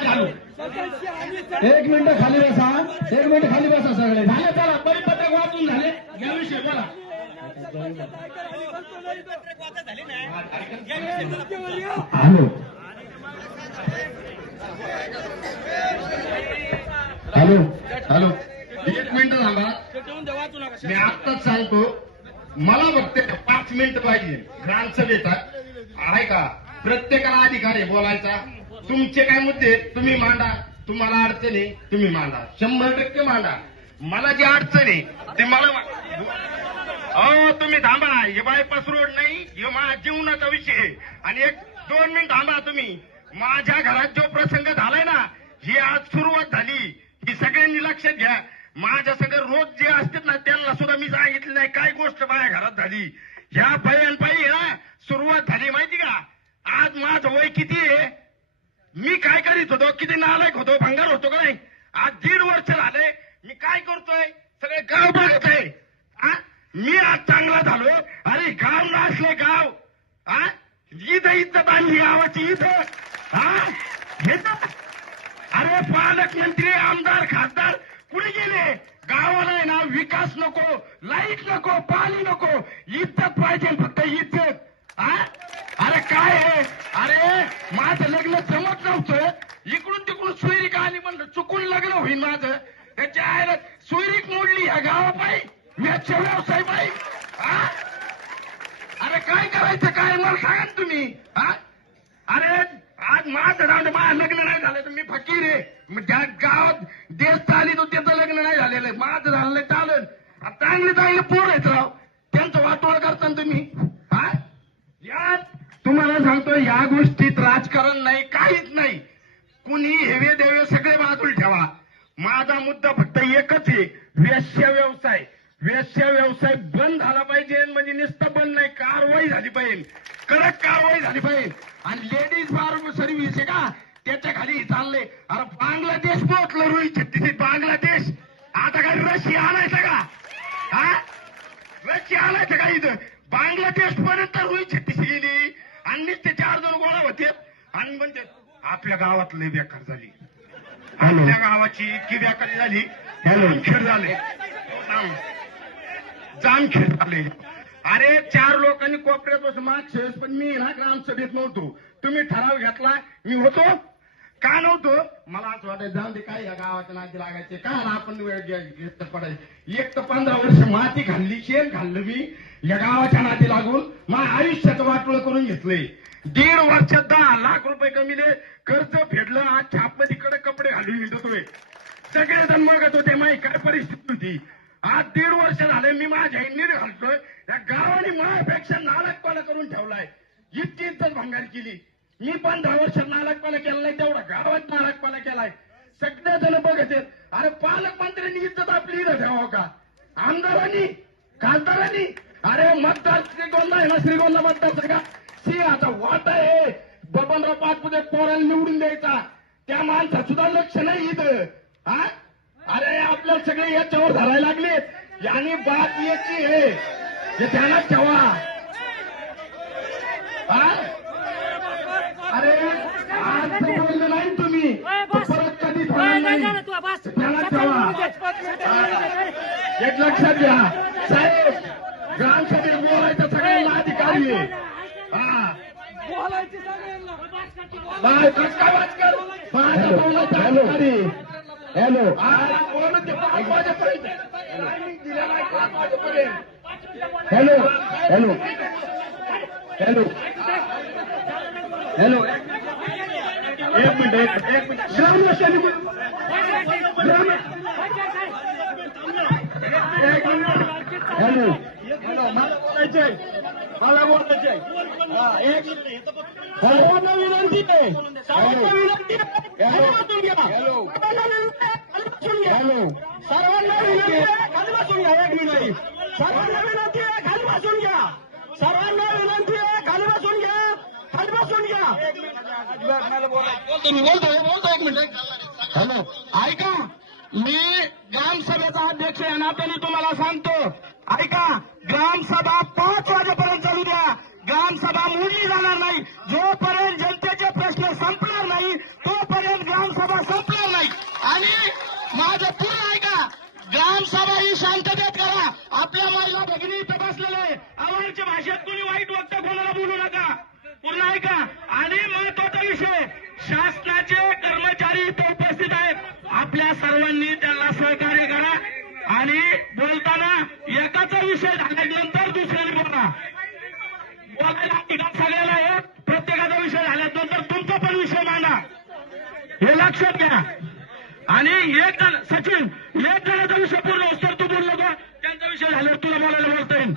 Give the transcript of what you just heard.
एक मिनिट खाली बसा, एक मिनिट खाली बसा सगळे. झाले चला, परिपत्रक वाचून झाले, याविषयी बोला. हॅलो हॅलो हॅलो, एक मिनिट थांबा. मी आत्ताच सांगतो, मला फक्त 5 मिनिट पाहिजे ग्रामसभेचा. आहे का? प्रत्येकाला अधिकार आहे बोलायचा. तुमचे काय मुद्दे तुम्ही मांडा, तुम्हाला अडचण आहे तुम्ही मांडा, 100% मांडा. मला जी अडचण आहे ते मला तुम्ही थांबा. हे बायपास रोड नाही, हे माझ्या जीवनाचा विषय आहे. आणि 1-2 मिनिट थांबा तुम्ही. माझ्या घरात जो प्रसंग झालाय ना, ही आज सुरुवात झाली, ही सगळ्यांनी लक्षात घ्या. माझ्या सगळं रोज जे असतात ना त्यांना सुद्धा मी सांगितलं नाही काय गोष्ट माझ्या घरात झाली. ह्या भयांपायी ना सुरुवात झाली माहिती का? आज माझं वय किती आहे, मी काय करीत होतो, किती नालायक होतो, भंगार होतो का नाही. आज 1.5 वर्ष झाले मी काय करतोय, सगळे गाव बघत आहे. मी आज चांगला झालो. अरे गाव नाचले गाव. इथं इज्जत आणली गावाची इथं. अरे पालकमंत्री आमदार खासदार कुठे गेले? गावाला आहे ना विकास नको, लाईट नको, पाणी नको, इज्जत पाहिजे फक्त इज्जत. अरे काय आहे? अरे माझं लग्न जमत नव्हतं, इकडून तिकडून सोयरीक आली म्हणलं चुकून लग्न होईल माझं. त्याच्या आईला सोयरीक मोडली ह्या गावापायी, मॅचच्या व्यवसाय पायी. अरे काय करायचं काय मला सांगा ना तुम्ही. अरे आज माझं राऊंड माझं लग्न नाही झालं तर मी फकीर आहे. ज्या गावात देश चाली तो त्याचं लग्न नाही झालेलं आहे, माझं झालेलं चालन. चांगले चांगले पोर आहेत राव, त्यांचं वाटोळ करता तुम्ही. यात तुम्हाला सांगतो या गोष्टीत राजकारण नाही, काहीच नाही. कुणी हेवे देवे सगळे बाजूला ठेवा. माझा मुद्दा फक्त एकच आहे, वेश्या व्यवसाय. वेश्या व्यवसाय बंद झाला पाहिजे, म्हणजे नुसतं बंद नाही, कारवाई झाली पाहिजे, कडक कारवाई झाली पाहिजे. आणि लेडीज फार्म सर्व्हिस आहे का त्याच्या खाली चालले. अरे बांगलादेश पोहोचलं रोहित छत्तीस, बांगलादेश. आता काय रशिया आणायचं का? रशिया आणायचं का इथं? बांगलादेश पर्यंत रोहित छत्तीस गेली आणि नुसते 4 जण गोळा होते आणि म्हणजे आपल्या गावात लय बेकार झाली. आपल्या गावाची इतकी बेकारी झाली, जामखेड झाले, जामखेड झाले. अरे 4 लोकांनी कोपऱ्यात बसून मागच्या पण मी ना ग्रामसभेत नव्हतो. तुम्ही ठराव घेतला, मी होतो का नव्हतो? मला असं वाटायचं जाऊन दे काय या गावाच्या नादी लागायचे का, आपण वेळ घेत पडायचं. 1 तर 15 वर्ष माती खाल्ली, शेण खाल्लं मी या गावाच्या नादी लागून. माझ्या आयुष्याचं वाटोळ करून घेतलंय. 1.5 वर्षात 10 लाख रुपये कमीले, कर्ज फेडलं. आज छापमध्ये कडक कपडे घालून हिंडतोय. सगळेजण मागत होते, माझी काय परिस्थिती होती. आज 1.5 वर्ष झाले मी माझ्या नीट घालतोय. या गावाने माझ्यापेक्षा नालकपणा करून ठेवलाय, इतकी इज्जत भंगार केली. मी 15 वर्षात नालकपणा केला नाही, तेवढा गावात नालकपणा केलाय. सगळेजण बघत आहेत. अरे पालकमंत्र्यांनी इज्जत आपली इथं ठेवावं का? आमदारांनी, खासदारांनी? अरे मतदार श्रीगोंदा आहे ना, श्रीगोंदा मतदार का आता वाट आहे बबनराव पाचपुते पोराला निवडून द्यायचा, त्या माणसात सुद्धा लक्ष नाही इथं. अरे आपल्या सगळे याच्यावर धरायला लागले आणि बात याची आहे हे ध्यानात ठेवा. अरे आज बोलले नाही तुम्ही परत कधी ध्यानात ठेवा. एक लक्षात घ्या साहेब, ग्रामसभेत बोलायचा सगळ्यांना अधिकारी आहे. Hello hello hello hello hello, एक मिनिट हॅलो, मला बोलायचंय, मला बोलायचंय. सर्वांना विनंती आहे, सर्वांना विनंती आहे, हॅलो हॅलो, सर्वांना विनंती आहे खाली बसून घ्या. एक मिनिट, सर्वांना विनंती आहे खाली बसून घ्या. सर्वांना विनंती आहे खाली बसून घ्या, खाली बसून घ्या. बोलतो एक मिनिट. हॅलो ऐका, मी ग्रामसभेचा अध्यक्ष या नात्याने तुम्हाला सांगतो, ऐका ग्रामसभा 5 वाजेपर्यंत चालू द्या. ग्रामसभा मोडली जाणार नाही. जोपर्यंत जनतेचे प्रश्न संपणार नाही तोपर्यंत ग्राम ग्रामसभा संपणार नाही. आणि माझं पूर्ण ऐका, ग्रामसभा ही शांततेत करा. आपल्या महिला भगिनी इथं बसलेले, आवारच्या भाषेत कुणी वाईट वक्ता कोणाला बोलू नका. पूर्ण ऐका. आणि महत्वाचा विषय, शासनाचे कर्मचारी इथं उपस्थित आहेत. आपल्या सर्वांनी त्यांना सहकार्य करा. आणि बोलताना एकाचा विषय झाल्यानंतर दुसऱ्याने बोला. बोलायला अधिकार सगळ्याला आहे. प्रत्येकाचा विषय झाल्यानंतर तुमचा पण विषय मांडा, हे लक्षात घ्या. आणि एक जण, सचिन, एक जणाचा विषय पूर्ण असतो, तू बोललो का त्यांचा विषय झाल्यावर तुला बोलायला बोलता येईल.